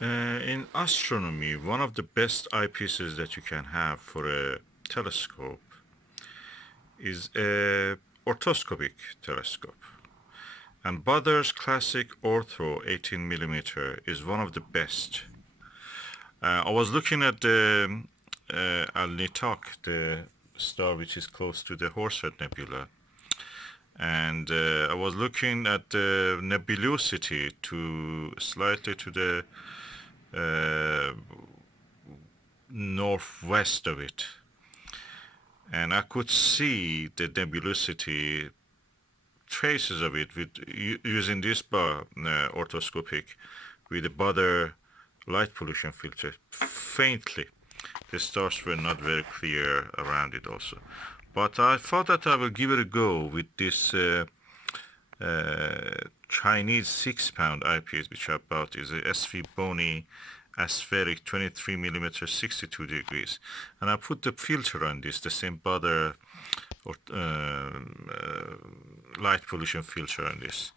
In astronomy, one of the best eyepieces that you can have for a telescope is a orthoscopic telescope. And Baader's classic Ortho 18 millimeter is one of the best. I was looking at the Al-Nitak, the star which is close to the Horsehead Nebula, and I was looking at the nebulosity to slightly to the uh, northwest of it, and I could see the nebulosity traces of it with using this orthoscopic with the Baader light pollution filter faintly. The stars were not very clear around it also, but I thought that I will give it a go with this Chinese 6 pound eyepiece which I bought. Is a SVBony Aspheric 23 millimeter 62 degrees, and I put the filter on this, the same Baader or light pollution filter on this.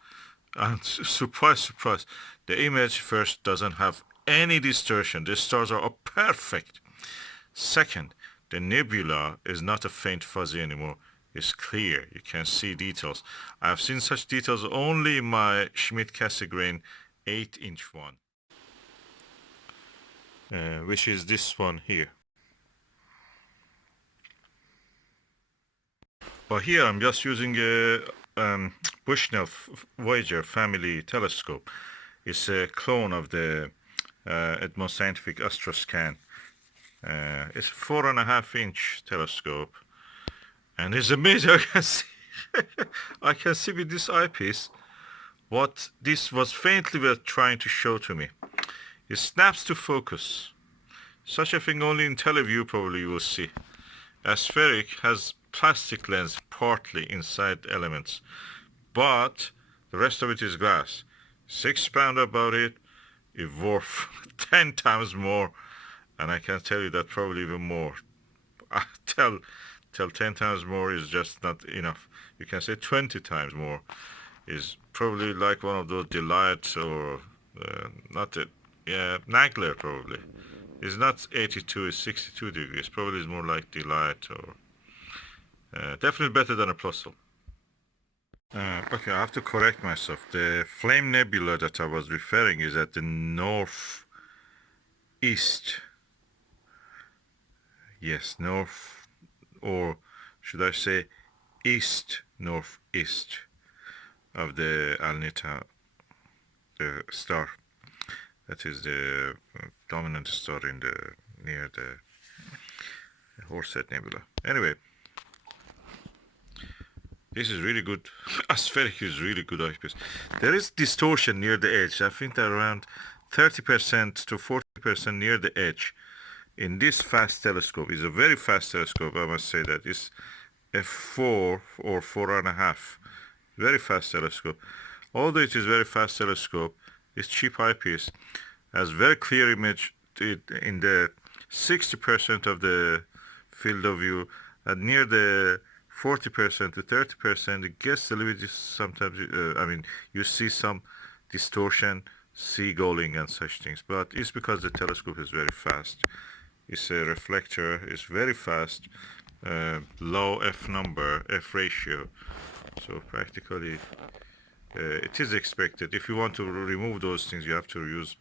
And surprise, surprise, the image first doesn't have any distortion. The stars are perfect. Second, the nebula is not a faint fuzzy anymore. It's clear. You can see details. I've seen such details only in my Schmidt-Cassegrain 8-inch one, which is this one here. But here I'm just using a Bushnell Voyager family telescope. It's a clone of the Edmond Scientific Astroscan. It's a 4.5-inch telescope, and it's amazing. I can see, I can see with this eyepiece what this was faintly were trying to show to me. It snaps to focus. Such a thing only in teleview probably you will see. Aspheric has plastic lens partly inside elements, but the rest of it is glass. 6 pound about it, it worth 10 times more, and I can tell you that probably even more. I tell 10 times more is just not enough. You can say 20 times more is probably like one of those delights or not it. Yeah, Nagler probably. It's not 82, it's 62 degrees. Probably is more like delight or definitely better than a Plusle. Okay, I have to correct myself. The flame nebula that I was referring is at the northeast. Yes, north, or should I say east northeast of the Alnita star. That is the dominant star in the near the Horsehead Nebula. Anyway, this is really good. Aspheric is really good eyepiece. There is distortion near the edge. I think that around 30% to 40% near the edge. In this fast telescope, is a very fast telescope. I must say that it's a 4 or 4.5. Very fast telescope. Although it is very fast telescope, it's cheap eyepiece. Has very clear image in the 60% of the field of view, and near the 40% to 30%, it gets a little bit sometimes. I mean, you see some distortion, seagulling, and such things. But it's because the telescope is very fast. It's a reflector. It's very fast. Low f number, f ratio. So practically, it is expected. If you want to remove those things, you have to use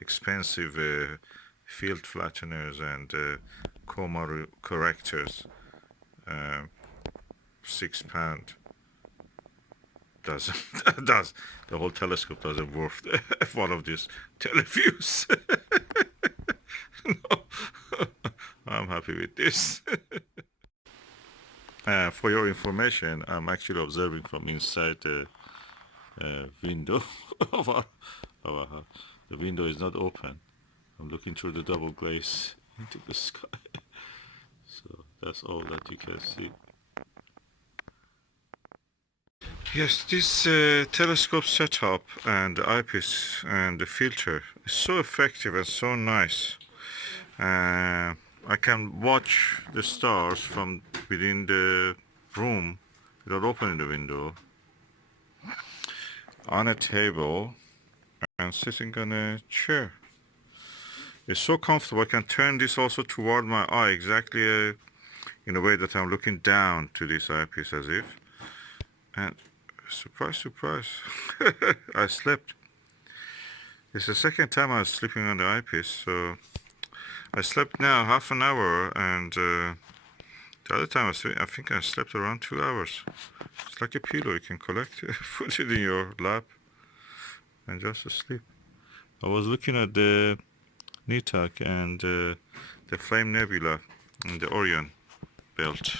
expensive field flatteners and coma correctors. 6 pound doesn't does the whole telescope doesn't worth one of these televiews. No, I'm happy with this. For your information, I'm actually observing from inside the window of our house. The window is not open. I'm looking through the double glaze into the sky. So that's all that you can see. Yes, this telescope setup and the eyepiece and the filter is so effective and so nice. I can watch the stars from within the room without opening the window on a table and sitting on a chair. It's so comfortable. I can turn this also toward my eye, exactly in a way that I'm looking down to this eyepiece as if. And surprise, surprise, I slept. It's the second time I was sleeping on the eyepiece, so I slept now half an hour, and the other time I think I slept around 2 hours. It's like a pillow you can collect, put it in your lap, and just sleep. I was looking at the Nitak and the Flame Nebula in the Orion belt.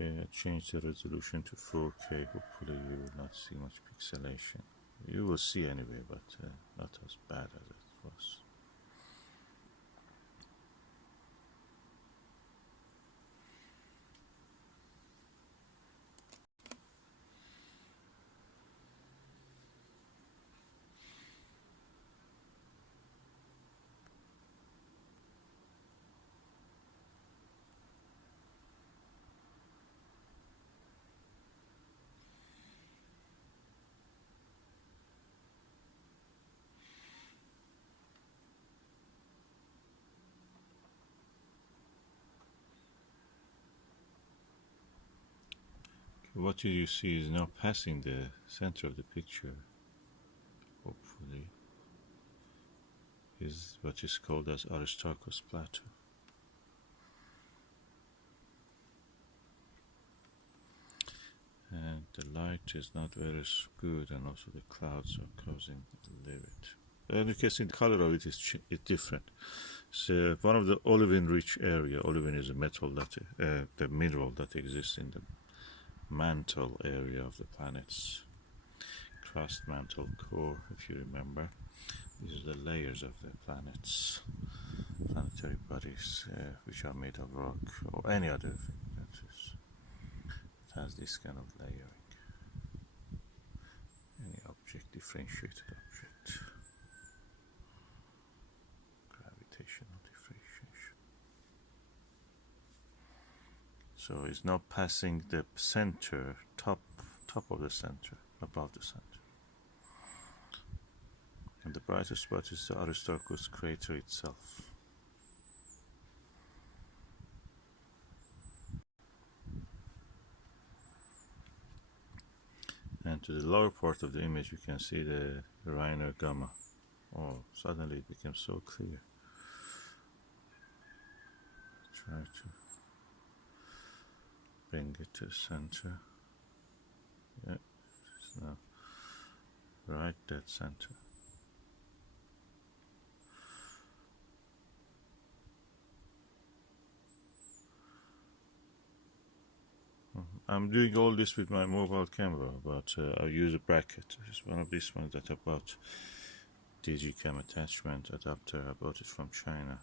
Okay, I changed the resolution to 4K. Hopefully you will not see much pixelation. You will see anyway, but not as bad as it was. what you see is now passing the center of the picture, hopefully, is what is called as Aristarchus plateau. And the light is not very good, and also the clouds are causing a little bit. And you can see the color of it is different. So one of the olivine-rich area. Olivine is a metal that the mineral that exists in the mantle area of the planet's crust, mantle, core. If you remember, these are the layers of the planet's planetary bodies, which are made of rock or any other thing that has this kind of layering. Any object, differentiated object. Gravitational differentiation. So it's now passing the center, top of the center, above the center. And the brightest spot is the Aristarchus crater itself. And to the lower part of the image you can see the Reiner Gamma. Oh, suddenly it became so clear. Try to bring it to the center. Yeah, it's now right dead center. I'm doing all this with my mobile camera, but I use a bracket. It's one of these ones that I bought, Digicam attachment adapter. I bought it from China.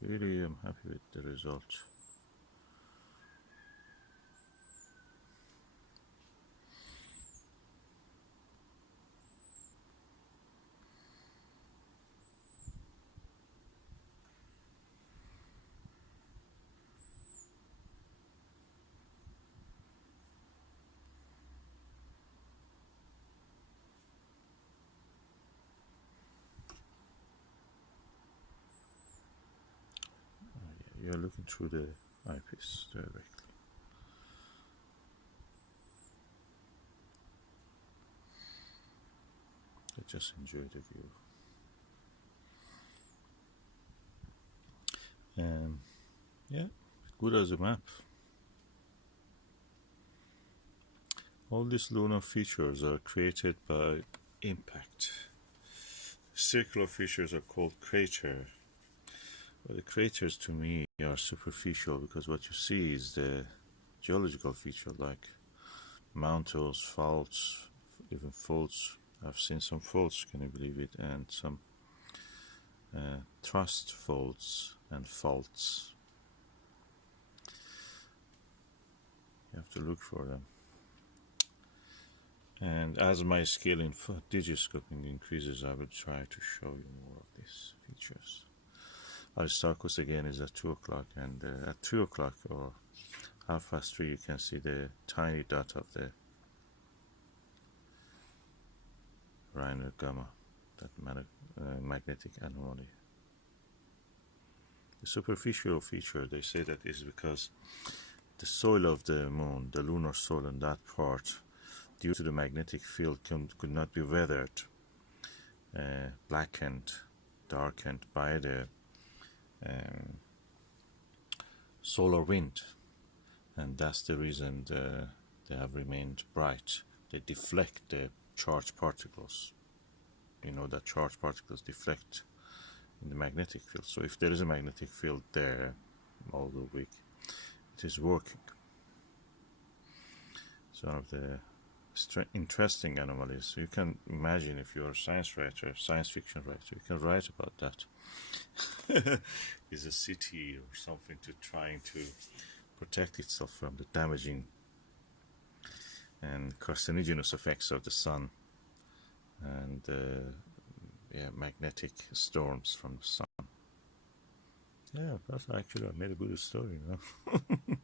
Really, I'm happy with the result. You're looking through the eyepiece directly. I just enjoy the view. Yeah, good as a map. All these lunar features are created by impact. Circular features are called crater. Well, the craters to me are superficial because what you see is the geological feature like mountains, faults, even faults. I've seen some faults, can you believe it, and some thrust faults and faults. You have to look for them. And as my skill in digiscoping increases, I will try to show you more of these features. Aristarchus again is at 2 o'clock, and at 3 o'clock or 3:30 you can see the tiny dot of the Reiner Gamma, that magnetic anomaly. The superficial feature, they say that is because the soil of the moon, the lunar soil in that part, due to the magnetic field, could not be weathered, blackened, darkened by the solar wind, and that's the reason they have remained bright. They deflect the charged particles. You know that charged particles deflect in the magnetic field. So if there is a magnetic field there all the week, it is working. It's one of the interesting anomalies. You can imagine if you're a science writer, science fiction writer, you can write about that. Is a city or something trying to protect itself from the damaging and carcinogenous effects of the sun and magnetic storms from the sun. Yeah, that's actually I made a good story, you know.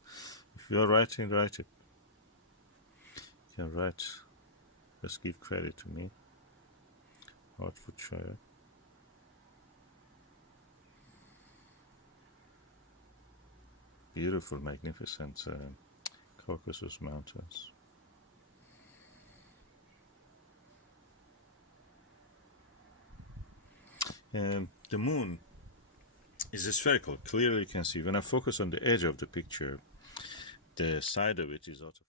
If you're writing, write it. You can write. Just give credit to me. Hertfordshire. Beautiful, magnificent Caucasus Mountains. The moon is spherical. Clearly you can see when I focus on the edge of the picture, the side of it is out of